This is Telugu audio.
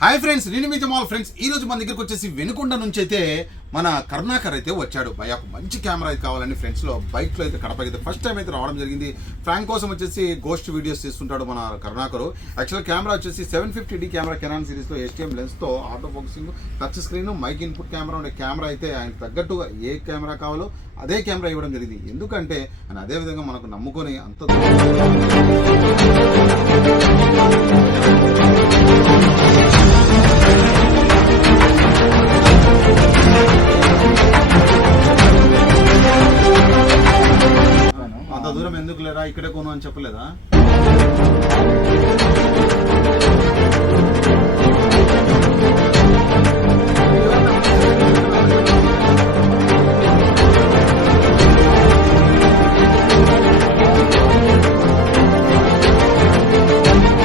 హాయ్ ఫ్రెండ్స్, నేను మీ జమాల్ ఫ్రెండ్స్. ఈ రోజు మన దగ్గరకు వచ్చేసి వెనుకొండ నుంచి అయితే మన కరుణాకర్ అయితే వచ్చాడు. భయ్యాకు మంచి కెమెరా అయితే కావాలని ఫ్రెండ్స్ లో బైక్ లో అయితే కడపకి అయితే ఫస్ట్ టైం అయితే రావడం జరిగింది. ఫ్రాంక్ కోసం వచ్చేసి గోస్ట్ వీడియోస్ చేస్తుంటాడు మన కరుణాకర్. యాక్చువల్ కెమెరా వచ్చేసి 750D కెమెరా కెనాన్ సిరీస్ లో HTM లెన్స్ తో auto focusing, touch screen, mic input camera ఉండే కెమెరా అయితే ఆయన తగ్గట్టుగా ఏ కెమెరా కావాలో అదే కెమెరా ఇవ్వడం జరిగింది. ఎందుకంటే ఆయన అదే విధంగా మనకు నమ్ముకొని అంత అంత దూరం ఎందుకు లేరా, ఇక్కడే కొను అని చెప్పలేదా?